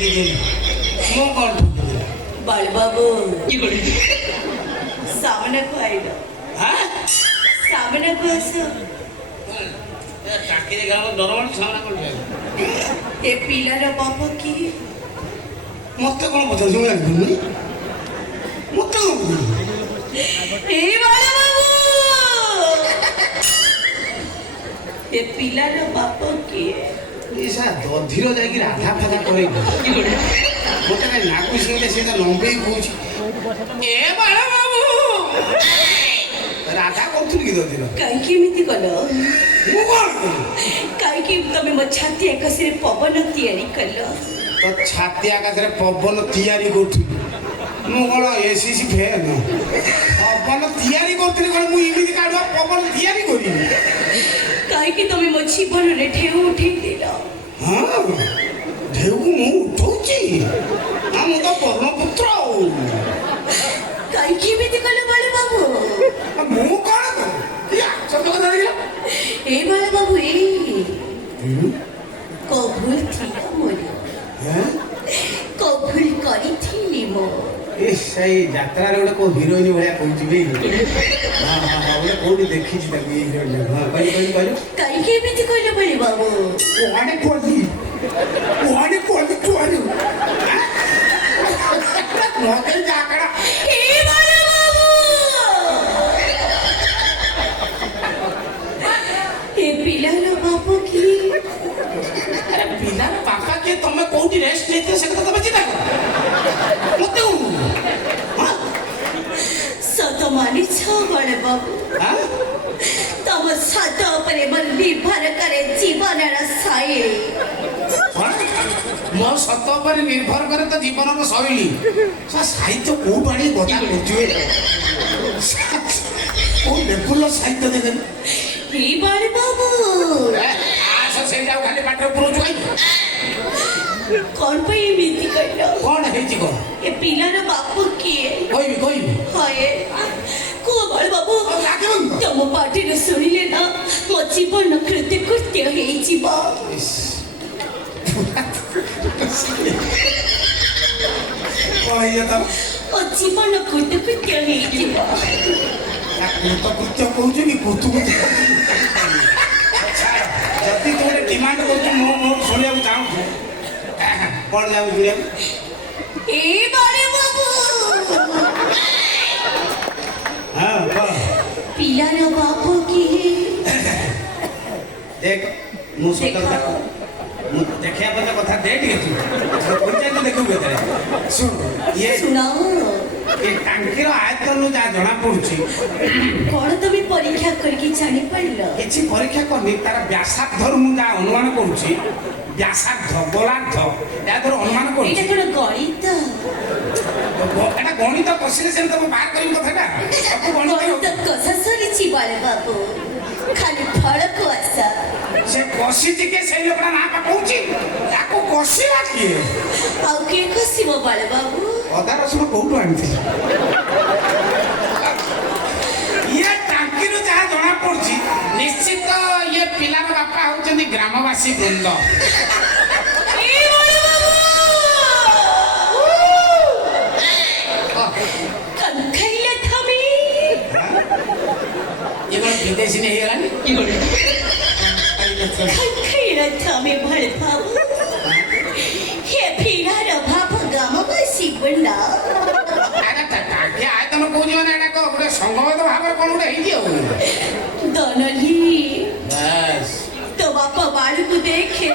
ମୁଁ କ'ଣ ଠକିଲି? ବାଳ ବାବୁ କି କରିବି? ସାମନାକୁ ଆଇଲ, ସାମନାକୁ ଆସ। ଚାକିରି ଗାଁର ଦରମା ସାମନା କରିବି। ଏ ପିଲାର ବାପ କିଏ? ମତେ କ'ଣ ପଚାରୁଛୁ? ମୁଁ ଜାଣିପାରୁନି। ମତେ କ'ଣ ପଚାରୁଛୁ? ଏ ବାଳ ବାବୁ, ଏ ପିଲାର ବାପ କିଏ? ଦଧିର ଯାଇକି ରାଧା ଫାଧା କରେଇବ। ମତେ କାହିଁ ଲାଗୁଛି ସେ ଲମ୍ବେଇ କହୁଛି ଏ ବାଳ ବାବୁ। ରାଧା କରୁଥିଲି କି ଦଧିର? କାହିଁକି ଏମିତି କଲ? ମୁଁ କ'ଣ କଲି? କାହିଁକି ତମେ ମୋ ଛାତି ଆକାଶରେ ପବନ ତିଆରି କଲ? ତ ଛାତି ଆକାଶରେ ପବନ ତିଆରି କରୁଥିଲି। ମୁଁ କ'ଣ ଏସିସି ଫ୍ୟାନ୍? ପବନ ତିଆରି କରୁଥିଲି କ'ଣ? ମୁଁ ଏମିତି କାଢୁଆ ପବନ ତିଆରି କରିବି? କାହିଁକି ତମେ ମୋ ଜୀବନରେ ଢେଉ ଉଠେଇ ଦେଲ? ହଁ, ଢେଉକୁ ମୁଁ ଉଠଉଛି? ନା, ମୁଁ ତ ବର୍ଣ୍ଣପୁତ୍ର ଆଉ। କାହିଁକି ଏମିତି କଲ ବାଳ ବାବୁ? ମୁଁ କ'ଣ କଲି? ସତ କଥା ଦେଖିଲ? ଏଇ ବାଳ ବାବୁ, ଏଇ କଭୁଲ ଥିଲା ମୋର, କଭୁଲ କରିଥିଲି ମୁଁ। ସେଇ ଯାତ୍ରାରେ ଗୋଟେ କୋଉ ହିରୋଇନ ଭଳିଆ କହୁଛି ବି। ଗୋଟେ କୋଉଠି ଦେଖିଛି ତାକୁ ଏଇ ହିରୋଇନ। ହଁ, କହିଲି। କାହିଁକି ଏମିତି କହିଲ ବାଳ ବାବୁ? କୁଆଡ଼େ କୁଆଡ଼େ ଜାକଡ଼ା ଏଇ ବାଳ ବାବୁ, ଏ ପିଲାର ବାପ କିଏ? ପିଲାର ବାପା କିଏ? ତମେ କୋଉଠି ରେଷ୍ଟ ନେଇଥିଲେ ସେ କଥା ତମେ ଚିନ୍ତା କର। ମତେ ସତ ମାନିଛ ବାଳ ବାବୁ? ତମ ସତ ଉପରେ ମୋର ନିର୍ଭର କରେ ଜୀବନର ଶୈଳୀ। ମୋ ସତ ଉପରେ ନିର୍ଭର କରେ ତ ଜୀବନର ଶୈଳୀ। ସାହିତ୍ୟ କୋଉଠୁ ଆଣି ଗଦା କରୁଛୁ? କୋଉ ଲେବୁଲର ସାହିତ୍ୟ ଦେଖେନି? ଏଇ ବାଳ ବାବୁ, ସେଇଟାକୁ ଖାଲି ପାଟିରେ ପୁରଉଛୁ କାହିଁକି? କଣ ପାଇଁ ଏମିତି କହିଲ? କ'ଣ ହେଇଛି କ'ଣ? ଏ ପିଲାର ବାପ କିଏ? କହିବି। ହଏ, କୁହ ବାଳ ବାବୁ। ତମ ପାଟିରେ ଶୁଣିଲେ ନା ମୋ ଜୀବନ କୃତ୍ୟ ହେଇଯିବ। ମୋ ଜୀବନ କୃତ୍ୟ ହେଇଯିବ। କୃତ୍ୟ କହୁଛୁ କି? ଯଦି ତୁ ଗୋଟେ ଡିମାଣ୍ଡ କରୁଛୁ ମୁଁ ଶୁଣିବାକୁ ଚାହୁଁଛୁ, କ'ଣ ଯାଉଛି ଶୁଣିବାକୁ? ଏଇ ବାଳ ବାବୁ, ପିଲାର ବାପ କିଏ? ଦେଖ, ମୁଁ ସତର୍କ ଦେଖିବା ପର୍ଯ୍ୟନ୍ତ କଥା ଦେ ଟିକେ। ପଞ୍ଚାୟତ ଦେଖିବୁ କେତେବେଳେ? ଶୁଣ, ଶୁଣାଅ। ଏ ଟାଙ୍କିର ଆୟତନରୁ ଯାହା ଜଣା ପଡୁଛି। କ'ଣ ତମେ ପରୀକ୍ଷା କରିକି ଜାଣିପାରିଲ? କିଛି ପରୀକ୍ଷା କରିନି, ତାର ବ୍ୟାସାର୍ଦ୍ଧରୁ ମୁଁ ଯାହା ଅନୁମାନ କରୁଛି, ବ୍ୟାସାର୍ଦ୍ଧ ଗୋଲାର୍ଦ୍ଧ ଏହାଦ୍ୱାରା ଅନୁମାନ କରୁଛି। ଏଇଟା କ'ଣ ଗଣିତ? এটা গণিত কষিলে সেটা তুমি বার করিব কথাটা। সব গণিত কষা সরিছি বাল বাবু, খালি ফলকু আশা। সে কষিছি কে সেই লোকটা না কହୁଛି তাকে কষিলা কিଏ? ଆଉ କିଏ କଷିବ ବାଳ ବାବୁ? ଅଦା ରସୁଣ କୋଉଠୁ ଆଣିଥିଲେ? ଇଏ ଟାଙ୍କିରୁ ଯାହା ଜଣା ପଡୁଛି ନିଶ୍ଚିତ ଇଏ ପିଲାର ବାପା ହଉଛନ୍ତି ଗ୍ରାମବାସୀ ବୃନ୍ଦ। विदेशी नहीं है थमे भल बाबू, हे फिरार बाप गामवासी बंडा। अरे टाके आए तम कोनी माने एटा को गोटे संगमत भाबरे कोन गोटे हेई दियो दनली बस तो बाप बाड़ू को देखे।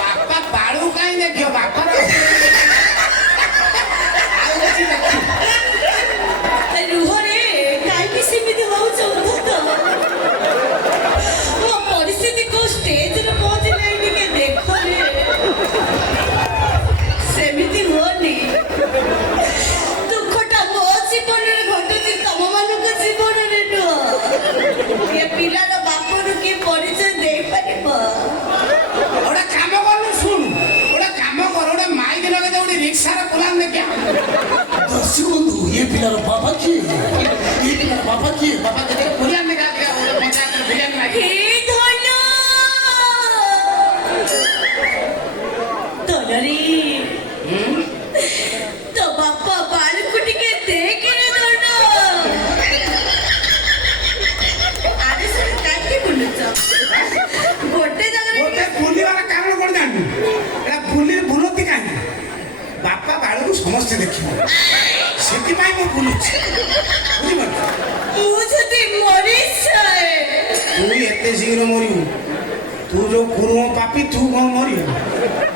बापा बाड़ू काई देखियो? बापा ये पिलार बाबा की बाबा के बुलियन निकाल दिया पंचायत में बुलियन लगी। हे धन्ना ତୋରରେ ତୋ ବାପା ବାଳକୁ ଟିକେ ଦେଖରେ ଦଣ୍ଡ। ଆରେ ଶୁଣ କାହିଁକି ବୁଲୁଛ? ଗୋଟେ ଜାଗାରେ ଗୋଟେ ବୁଲିବାର କାରଣ କଣ ଜାଣିନୁ? ଏଟା ବୁଲନ୍ତି କାହିଁକି? ବାପା ବାଳକୁ ସମସ୍ତେ ଦେଖିବ, ସେଥିପାଇଁ ମୁଁ ବୁଲୁଛି। ବୁଝିପାରୁଛ? ମୁଁ ଯଦି ମରିଯାଏ ତୁ ଏତେ ଶୀଘ୍ର ମରିବୁ? ତୁ ଯୋଉ କୁରୁମ ପାପି, ତୁ କଣ ମରିବୁ?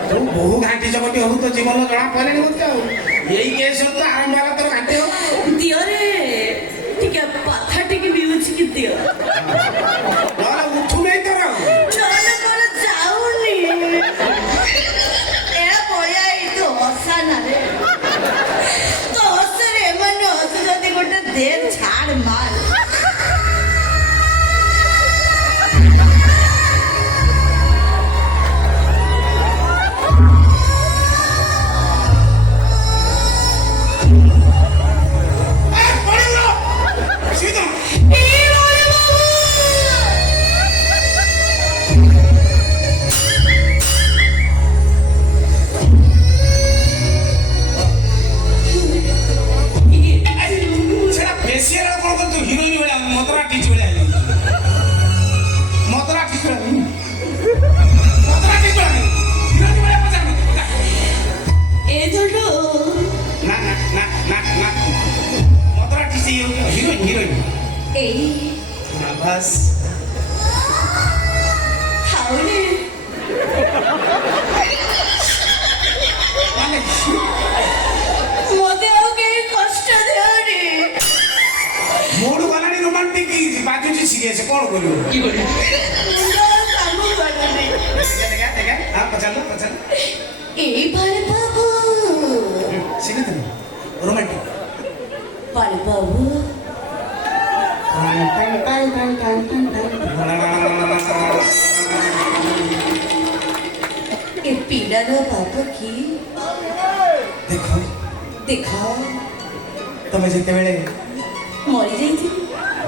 ତୁ ବହୁ ଘାଣ୍ଟି ଚକଟି ହବୁ, ତ ଜୀବନ ଜଣା ପଡ଼ିଲାଣି ମତେ ଆଉ। ଏଇ କେସ୍ ତ ଆରମ୍ଭ ହେଲା ତୋର ଘାଣ୍ଟି ହବ। ଦିଅରେ ଟିକେ ପାଥା ଟିକେ ମିଳୁଛି କି ଦିଅ? ନହେଲେ ଉଠୁ ନାହିଁ ତୋର। ନହେଲେ ମୋର ଯାଉନି। ଏ ବଳିଆ ଏଇଠୁ ହସା ନାରେ ତ ହସରେ ଏମାନେ ହସୁଛନ୍ତି ଗୋଟେ ଦେ ଛାଡ଼ ମାର। ମତେ ଆଉ କେହି କଷ୍ଟ ଦିଅନି। ମୋଡ ଗଲାଣି ରୋମାଣ୍ଟିକ ବାଜୁଛି ସିରିୟସ୍, କଣ କରିବ? ମୁଣ୍ଡ କାମ କରୁନି। ପଚାରିଲ ଏଇ ବାଳ ବାବୁ ଶିଖିଥିଲି ରୋମାଣ୍ଟିକ ବାଳ ବାବୁ ଏ ପିଲାର ବାବା କି? ଦେଖ ଦେଖ ତମେ ଯେତେବେଳେ ମରିଯାଇଛି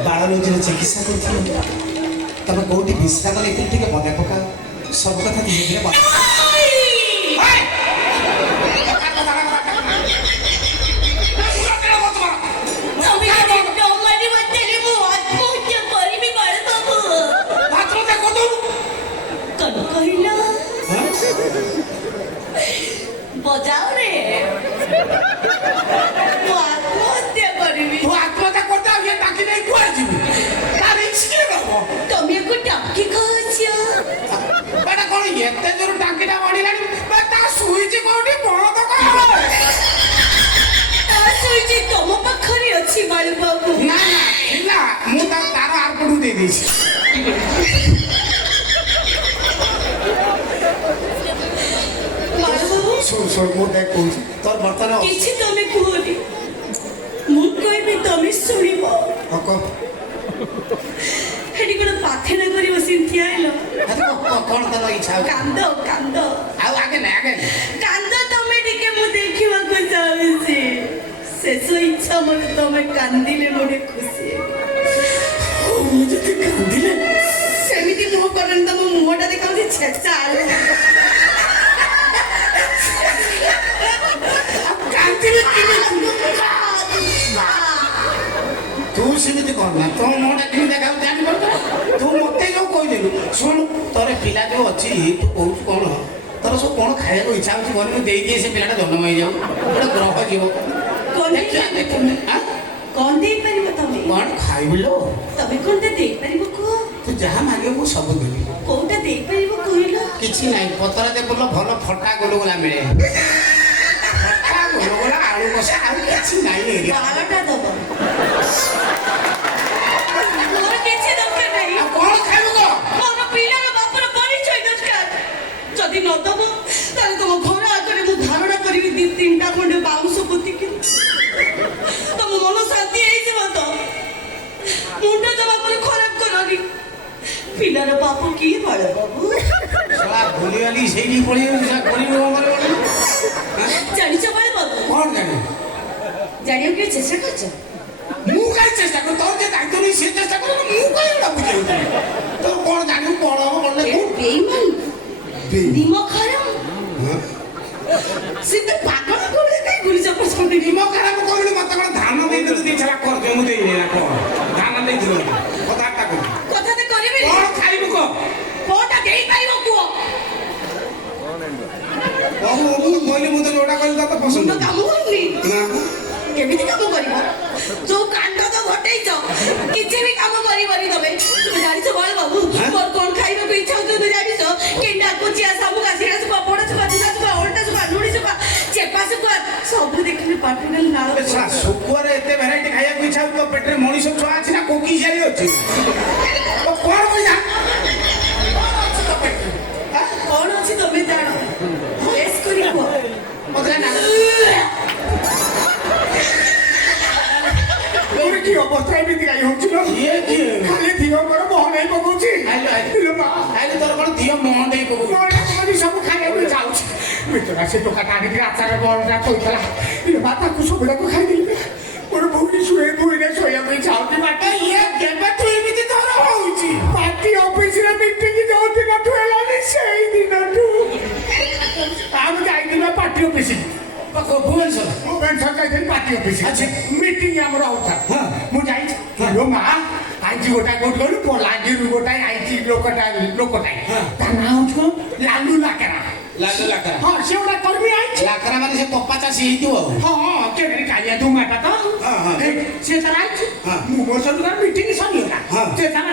ବାଳଲୋଚନ ଚିକିତ୍ସା କରୁଥିଲ, ତମେ କୋଉଠି ବିଶ୍ରାମ ନେଇଥିଲି ଟିକେ ମନେ ପକାଅ। ସବୁ କଥା ଧୀରେ ଧୀରେ ମନେ বজাও রে ମୁଁ ଆତ୍ମହତ୍ୟା କରିବି। ତୁ ଆତ୍ମହତ୍ୟା କରିତେ ଆଉ ଇଏ ଟାଙ୍କି ନେଇ କୁଆଡେ ଯିବୁ? ତା ରିକ୍ସ କିଏ ନବ? ତମେ ୟାକୁ ଟାଙ୍କି କହୁଛ? ଏଟା କଣ ଏତେ ଜୋର ଟାଙ୍କିଟା ବଢିଲାଣି? ତା ସୁଇଚ କୋଉଠି ବନ୍ଦ କର? ତା ସୁଇଚ ତମ ପାଖରେ ଅଛି ବାଳୁ ବାବୁ? ନା ନା ଥିଲା, ମୁଁ ତାର ଆରପଟକୁ ଦେଇ ଦେଇଛି। ଶୁଣ ମୁଁ ଦେଖ କହୁଛି, ତୋର ବର୍ତ୍ତମାନ କିଛି ତମେ କୁହନି, ମୁଁ କହିବି ତମେ ଶୁଣିବ। ସେଠି ଗୋଟେ ପାଖେଣା କରି ବସି ଠିଆ ହେଲ। କଣ ତୋର ଇଚ୍ଛା? କାନ୍ଦ କାନ୍ଦ ଆଉ ଆଗେ ନା ଆଗେ କାନ୍ଦ ତମେ ଟିକେ, ମୁଁ ଦେଖିବାକୁ ଚାହୁଁଛି। ଶେଷ ଇଚ୍ଛା ମୋର ତମେ କାନ୍ଦିଲେ ଗୋଟେ ଖୁସି। ମୁଁ ଯଦି କାନ୍ଦିଲେ ସେମିତି ମୁହଁ କରନି, ତମ ମୁହଁଟା ଦେଖାଉଛି ଛେଚା ଆଳୁ। ତୁ ସେମିତି କରନା, ତୋ ମୁହଁଟା କେମିତି ଦେଖାଉଛି ଜାଣିପାରୁଛ? ତୁ ମତେ ଯୋଉ କହିଦେଲୁ, ଶୁଣ ତୋର ପିଲା ଯୋଉ ଅଛି, ତୁ କହୁଛୁ କଣ ତୋର ସବୁ କଣ ଖାଇବାକୁ ଇଚ୍ଛା ହଉଛି ଘରେ ମୁଁ ଦେଇଦିଏ, ସେ ପିଲାଟା ଜନ୍ମ ହେଇଯାଉ, ଗୋଟେ ଗ୍ରହ ଯିବ। କଣ ଦେଇପାରିବ ତମେ? କଣ ଖାଇବିଲୋ? ତମେ କଣଟା ଦେଇପାରିବ କୁହ? ତୁ ଯାହା ମାଗିବ ମୁଁ ସବୁ ଦେବି। କୋଉଟା ଦେଇପାରିବ କହିଲ? କିଛି ନାହିଁ, ପତରା ଦେବୁଲ ଭଲ ଫଟା ଗୋଲଗୋଲା ମିଳେ। ଫଟା ଗୋଲଗୋଲା ଆଳୁ କଷା, ଆଉ କିଛି ନାହିଁ। ବାଳଟା ଦବ। ମୋର କିଛି ଦରକାର ନାହିଁ। ଆଉ କଣ ଖାଇବୁ କହ? ମୋର ପିଲାର ବାପର ପରିଚୟ ଦରକାର। ଯଦି ନ ଦବ ତାହେଲେ ତମ ଘର ଆଗରେ ମୁଁ ଧାରଣା କରିବି 2-3ଟା ଖଣ୍ଡେ ବାଉଁଶ ପୋତିକି। ତମ ମନ ଶାନ୍ତି ହେଇଯିବ ତ? ମୁଣ୍ଡ ଜମା ମୋର ଖରାପ କରନି। ପିଲାର ବାପ କିଏ ବାଳ ବାବୁ? ଭୁଲିଗଲି ସେଇଠି ପଳେଇଗଲି, କରିବୁ କଣ କରିବ? ଜାଣିଛ ବାଳ ବାବୁ? କଣ ଜାଣିବ? ଜାଣିବାକୁ କିଏ ଚେଷ୍ଟା କରୁଛ? ମୁଁ କାହିଁ ଚେଷ୍ଟା କରୁ? ତୋର ଯେ ଦାୟିତ୍ୱ ନେଇ ସେ ଚେଷ୍ଟା କରୁ, ମୁଁ କାହିଁ ଏଟା ବୁଝେଇବି? ତୋର କଣ ଜାଣିବୁ? କଣ ହବ କଣ ନାହିଁ? ବେଇମାନ ନିମ ଖରାପ ସେ ତ ପାଗଳ କୋଉଠି କାଇଁ ଗୁଳି ଚପଛନ୍ତି ନିମ ଖରାପ କହିଲୁ ମତେ କଣ ଧାନ ଦେଇଥିଲୁ ଦି ଛଡ଼ା କରଜ ମୁଁ ଦେଇନି ନା କଣ ଧାନ ଦେଇଥିଲୁ କଥାଟା କହ କଥା ତ କରିବି କଣ ଖାଇବୁ କହ କୋଟା ଦେଇ ପାରିବ କୁହ ମୁଁ କହିଲି ମୁଁ ତ ଯୋଉଟା କହିଲି ତତେ ପସନ୍ଦ ମୁଣ୍ଡ କାମ କରୁନି ନା କେମିତି କାମ କରିବ ଯୋଉ କାଣ୍ଡ ତ ଘଟେଇଛ କିଛି ବି କାମ କରିବନି ତମେ ତୁମେ ଜାଣିଛ ବଳ ବାବୁ ମୋର କଣ ଖାଇବାକୁ ଇଚ୍ଛା ହଉଛି ତୁମେ ଜାଣିଛ କେଣ୍ଡା କୁଚିଆ ସବୁ ଘାସିଆ ସୁପା ପୋଡ ସୁପା ଦୁଧା ସୁପା ଓଲଟା ସୁପା ଲୁଣି ସୁପା ଚେପା ସୁପା ସବୁ ଦେଖିଲେ ପାଟିରେ ନାଳ ଶୁଖୁଆରେ ଏତେ ଭେରାଇଟି ଖାଇବାକୁ ଇଚ୍ଛା ହଉଛି ତୋ ପେଟରେ ମଣିଷ ଛୁଆ ଅଛି ନା କୋକି ଜାରି ଅଛି କଣ ପଇସା କଣ ଅଛି ତମେ ଜାଣ ବେଶ କରି କୁହ ମତେ ନା কি অবস্থা এমনি গাই হচ্ছিল খালি ধিও করে মহনাই পকাউছি আইলে তোর কଣ ধিଅ ମହଁ ଦେଇ ପକଉ ସବୁ ଖାଇବାକୁ ଯାଉଛି ଭିତରେ ସେ ଟୋକାଟା ଆଣିକି ଆଚାର ବଳଟା କହିଥିଲା ମା ତାକୁ ସବୁଯାକ ଖାଇଦେଲି ମୋର ଭଉଣୀ ଶୁଏ ଭୁଇଁରେ ଶୋଇବାକୁ ଇଚ୍ଛା ହଉଛି ବାଟ ଇଏ କେବେଠୁ ଏମିତି ତୋର ହଉଛି ପାର୍ଟି ଅଫିସରେ ମିଟିଂ ଯୋଉ ଦିନଠୁ ହେଲାଣି ସେଇ ଦିନଠୁ ଆମେ ଯାଇଥିବା ପାର୍ଟି ଅଫିସ ଭୁବନେଶ୍ୱର ଭୁବନେଶ୍ୱର ଯାଇଥିଲି ପାର୍ଟି ଅଫିସ ଆଚ୍ଛା। ମିଟିଂ ଆମର ହଉଥିଲା ମୁଁ ଯାଇଛି ମା ଆଇଛି ଗୋଟା କୋଉଠି କହିଲୁ ବଲାଙ୍ଗୀରରୁ ଗୋଟାଏ ଆଇଛି ଲୋକଟାଏ ତା ନାଁ ହଉଛି କଣ ଲାଲୁ ଲାକେରା ଲାଲୁ ଲାକରା ହଁ ସେ ଗୋଟା କର୍ମୀ ଆଇଛି ଲାକରା ମାନେ ସେ କପା ଚାଷୀ ହେଇଥିବ ହଁ କେମିତି କାଳିଆ ଧୁମାଟା ତ ସେ ତାର ଆଇଛି ମୁଁ ମୋ ସହିତ ମିଟିଂ ସରିଗଲା ସେ ତାର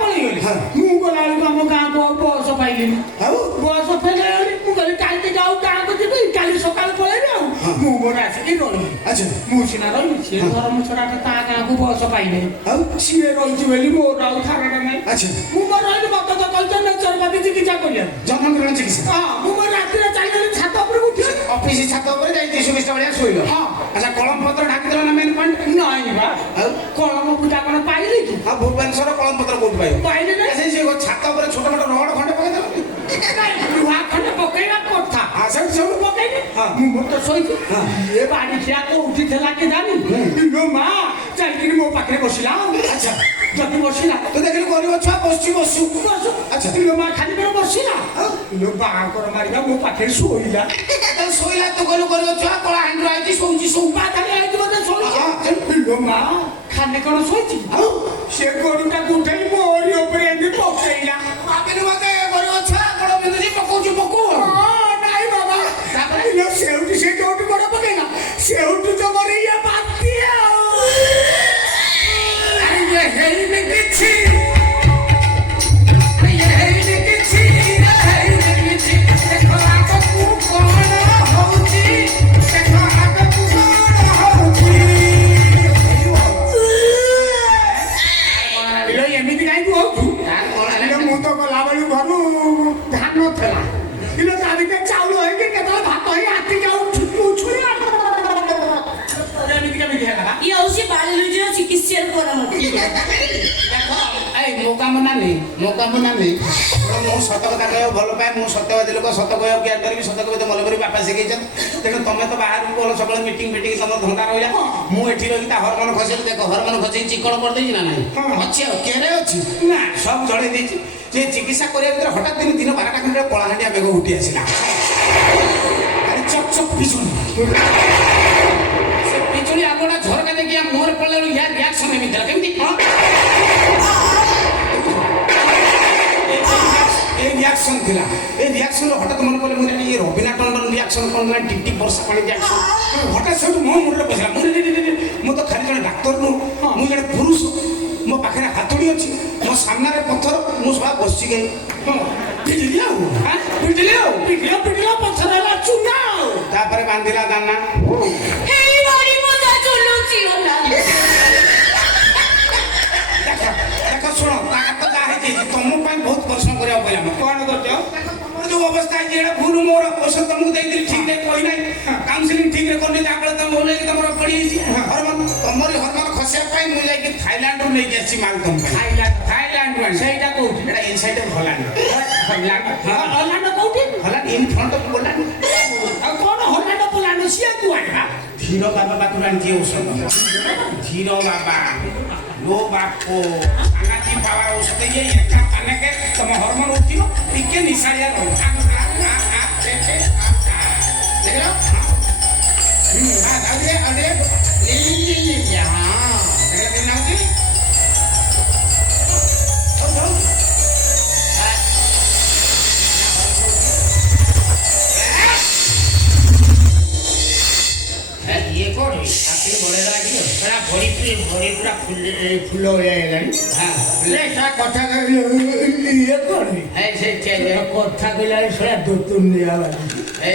ପଳେଇଗଲି ମୁଁ ଗଲା ବେଳକୁ ଆମ ଗାଁକୁ ଆଉ ବସ ପାଇଲିନି ଆଉ ବସ ଫେରିଗଲି ମୁଁ କହିଲି କାଲି ଯାଉ ଗାଁକୁ ଯିବି କାଲି ସକାଳୁ ପଳେଇବି ଆଉ ମୁଁ ମୋର ଆସିକି ରହିଲି ଆଚ୍ଛା ମୁଁ ସିନା ରହିଲି ସିଏ ଧର୍ମ ଛଡାଟା ତା ଗାଁକୁ ବସ ପାଇନି ଆଉ ସିଏ ରହିଛି ବୋଲି ମୋର ଆଉ ଧାରଣା ନାହିଁ ଆଚ୍ଛା ମୁଁ ମୋର ରହିଲି ମତେ ତ କହିଛ ନେଚରବାଦୀ ଚିକିତ୍ସା କରିବାକୁ ଜନଗ୍ରହଣ ଚିକିତ୍ସା ହଁ ମୁଁ ମୋର ରାତିରେ ଚାଲିଗଲି ଛାତ ଉପରକୁ ଉଠିଲି ଅଫିସ ଛାତ ଉପରେ ଯାଇ 320 ଭଳିଆ ଶୋଇଲ ହଁ ଆଚ୍ଛା କଳମ ପତ୍ର ଢାକିଦେଲ ନା ମେନ୍ ପଏଣ୍ଟ ନାଇଁ ବା ଆଉ କଳମ ପୂଜା କଣ ପାଇଲି କି ଆଉ ଭୁବନେଶ୍ୱର କଳମ ପତ୍ର କୋଉଠି ପାଇବ ପାଇଲି ନା ସେ ଛାତ ଉପରେ ଛୋଟ ମୋଟ ରଡ ଖଣ୍ଡେ ପକେଇଦେଲ ଲୁହା ଖଣ୍ଡେ ପକେଇବା କଥା ସେଠି ସବୁ ପକେଇନି ମୁଁ ମୋର ତ ଶୋଇଛି ଏ ବାଡି ଠିଆ କୋଉଠି ଥିଲା କି ଜାଣି ଲୋ ମା ଚାଲିକିରି ମୋ ପାଖରେ ବସିଲା ଆଚ୍ଛା ଯଦି ବସିଲା ତୁ ଦେଖିଲୁ ଗରିବ ଛୁଆ ବସୁ ବସୁ ଆଚ୍ଛା ଲୋ ମା ଖାଲି ବେଳ ବସିଲା ଲୋ ବାହାଙ୍କର ମାରିବା ମୋ ପାଖରେ ଶୋଇଲା ଶୋଇଲା ତୁ କହିଲୁ ଗରିବ ଛୁଆ କଳା ହାଣ୍ଡି ଆଇଛି ଶୋଉଛି ବା ଖାଲି ଆଇଛି ବୋଧେ ଶୋଇଛି ଲୋ ମା ଖାଲି କଣ ଶୋଇଛି ଆଉ ସେ ଗରୁଟାକୁ ଉଠେଇ ମୋରି ଉପରେ ଏମିତି ପକେଇଲା ଭାବିଲୁ ମତେ ଗରିବ ଛୁଆ ଗୋଡ ବିନ୍ଧୁଛି ପକଉଛୁ ପକଉ ନାଇଁ ବାବା ତାପରେ ସେଉଠୁ ସେ ଯୋଉଠୁ ଗୋଡ ପକେଇଲା ସେଉଠୁ ତ ମୋର ଇଏ ବାନ୍ତି ଆଉ ହେଇନି କିଛି ହେଇନି କିଛି ଦେଖ ଆଗକୁ କଣ ହଉଛି ଦେଖ ଆଗକୁ କଣ ହଉଛି ଏମିତି କାହିଁକି ହଉଛୁ ମୁଁ ତ ଗଲା ବେଳୁ ଘରୁ ଧାନ ଥିଲା କିନ୍ତୁ ତା ଭିତରେ ଚାଉଳ ହେଇକି କେତେବେଳେ ଭାତ ହେଇ ହାତି ଯାଉ ଏମିତି କେମିତି ହେଲା ଇଏ ହଉଛି ବାୟୋଲୋଜିର ଚିକିତ୍ସାର ପରାମର୍ଶ ମୋ କାମ ନା ନେଇ ମୁଁ ସତ କଥା କହିବାକୁ ଭଲ ପାଏ ମୁଁ ସତ୍ୟବାଦୀ ଲୋକ ସତ କହିବାକୁ ଜ୍ଞାନ କରିବି ସତ କହିବାକୁ ଭଲ କରି ବାପା ଶିଖେଇଛନ୍ତି ତେଣୁ ତମେ ତ ବାହାରକୁ ଗଲ ସବୁବେଳେ ମିଟିଂ ତମର ଧନ୍ଦା ରହିଲା ମୁଁ ଏଠି ରହିକି ତା ହରମୋନ ଖସେଇ ଦେଖ ହରମୋନ ଖସେଇ ଚିକଣ କରିଦେଇଛି ନା ନାହିଁ ଅଛି ଆଉ କେରେ ଅଛି ନା ସବୁ ଜଳେଇ ଦେଇଛି ଯେ ଚିକିତ୍ସା କରିବା ଭିତରେ ହଠାତ୍ ଦିନ 12ଟା ଖଣ୍ଡେ କଳାହାଣ୍ଡିଆ ବେଗ ଉଠି ଆସିଲା ଆରେ ଚକ୍ ଚକ୍ ପିଛୁଣି ସେ ପିଛୁଣି ଆଗଟା ଝରକା ଦେଖି ମୋହର ପଡ଼ିଲା ବେଳକୁ ୟାର ରିଆକ୍ସନ ଏମିତି ହେଲା କେମିତି କଣ ଏ ରିଆକ୍ସନ ଥିଲା ଏ ରିଆକ୍ସନ ହଠାତ୍ ମନେ ପଡ଼ିଲା ମୁଁ ଇଏ ରବିନା ଟଣ୍ଡନ ରିଆକ୍ସନ କ'ଣ ନା ଟିଟି ବର୍ଷା ପାଣି ରିଆକ୍ସନ ହଠାତ୍ ସେଠୁ ମୋ ମୁଣ୍ଡରେ ପଶିଲା ମୁଁ ତ ଖାଲି ଜଣେ ଡାକ୍ତର ନୁହଁ ମୁଁ ଜଣେ ପୁରୁଷ ମୋ ପାଖରେ ହାତୁଡ଼ି ଅଛି ମୋ ସାମ୍ନାରେ ପଥର ମୁଁ ସବା ବସିଛି ଗଇ ପିଟିଲି ଆଉ ପଥର ହେଲା ଚୁନା ତାପରେ ବାନ୍ଧିଲା ଦାନା ଦେଖ ଶୁଣ ତାର ତ ଯାହା ହେଇଯାଇଛି ତମ ପାଇଁ ବହୁତ ପରିଶ୍ରମ କରିବାକୁ ପଡ଼ିଲା କଣ କରୁଛ ଯୋଉ ଅବସ୍ଥା ହେଇଛି ଏଇଟା ଭୁଲ ମୋର ଔଷଧ ତମକୁ ଦେଇଥିଲି ଠିକରେ କହିନାହିଁ କାଉନସିଲିଂ ଠିକରେ କରିନି ଯାହାଫଳରେ ତମ ଓହ୍ଲେଇକି ତମର ପଡ଼ିଯାଇଛି ତମରି ହରମୋନ ଖସିବା ପାଇଁ ମୁଁ ଯାଇକି ଥାଇଲାଣ୍ଡରୁ ନେଇକି ଆସିଛି ମାଲ ତମ ପାଇଁ ଥାଇଲାଣ୍ଡ ସେଇଟା କହୁଛି ଏଇଟା ଇନସାଇଡ୍ ଅଫ୍ ହଲାଣ୍ଡ କୋଉଠି Holland in front of Poland ଆଉ କଣ ହଲାଣ୍ଡ ପୋଲାଣ୍ଡ ସିଏ କୁଆଡେ ଧୀର ବାବା ପାଖରୁ ଆଣିଛି ଔଷଧ ଧୀର ବାବା लो बापो आनाची पावा औषध ये एका पाण्याके तम हॉर्मोन उठिनो टिके निसारिया रहो ଦେଖିଲ ଆଉ ଟିକେ ହଁ ଦେଖିଲ କେମିତି ନାଗୁଛି ଇଏ କଣ ତାକୁ ବଢେଇଦେଲା ଟିକେ ସେଟା ଭରି ପୁରା ଫୁଲ ଭଳିଆ ହେଇଗଲାଣି କଥା କହିଲେ ଇଏ କଣ ସେ କଥା କହିଲା ସେଟା ଦୋତୁନିଆ ଏ